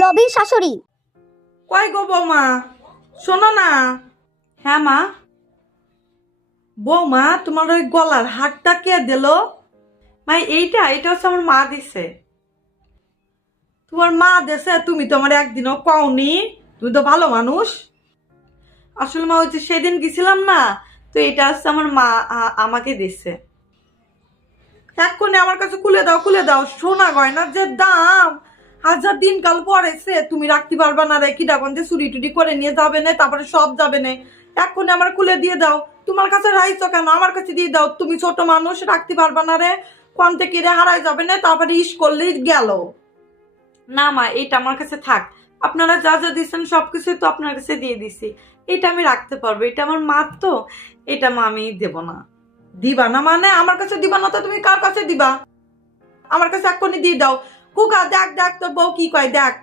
Lobby শাশুড়ি। কই গো বৌমা, শোনো না। হ্যাঁ মা। বৌমা, তোমার ওই গলার হারটা কে দিল? মা এইটা এটা হচ্ছে আমার মা দিছে। তোমার মা দেছে? তুমি তো আমার একদিনও কওনি। তুমি তো ভালো মানুষ। আসলে মা ওই যে সেদিন গেছিলাম না, তো এটা হচ্ছে আমার মা আমাকে দিছে। এক্ষুনি আমার কাছে খুলে দাও, খুলে দাও। সোনা গয়নার যে দাম, হাজার দিনকাল পরেছে, তুমি রাখতে পারবা না রে। কিডাগঞ্জে চুরি টুরি করে নিয়ে যাবে না, তারপরে সব যাবে না। এক্ষুনি আমার খুলে দিয়ে দাও। তোমার কাছে রাইছো কেন? আমার কাছে দিয়ে দাও। তুমি ছোট মানুষ, রাখতে পারবা না রে। কোন থেকে রে হারাই যাবে না, তারপরে ইস করলেই গেল। না মা, এইটা আমার কাছে থাক। আপনারা যা যা দিচ্ছেন সবকিছু তো আপনার কাছে দিয়ে দিছি। এটা আমি রাখতে পারবো, এটা আমার মা তো। এটা মা আমি দেব না। দিবা না মানে? আমার কাছে দিবা না তো তুমি কার কাছে দিবা? আমার কাছে এক্ষুনি দিয়ে দাও। কুকা, দেখ দেখ তোর বউ কি কয়, দেখ।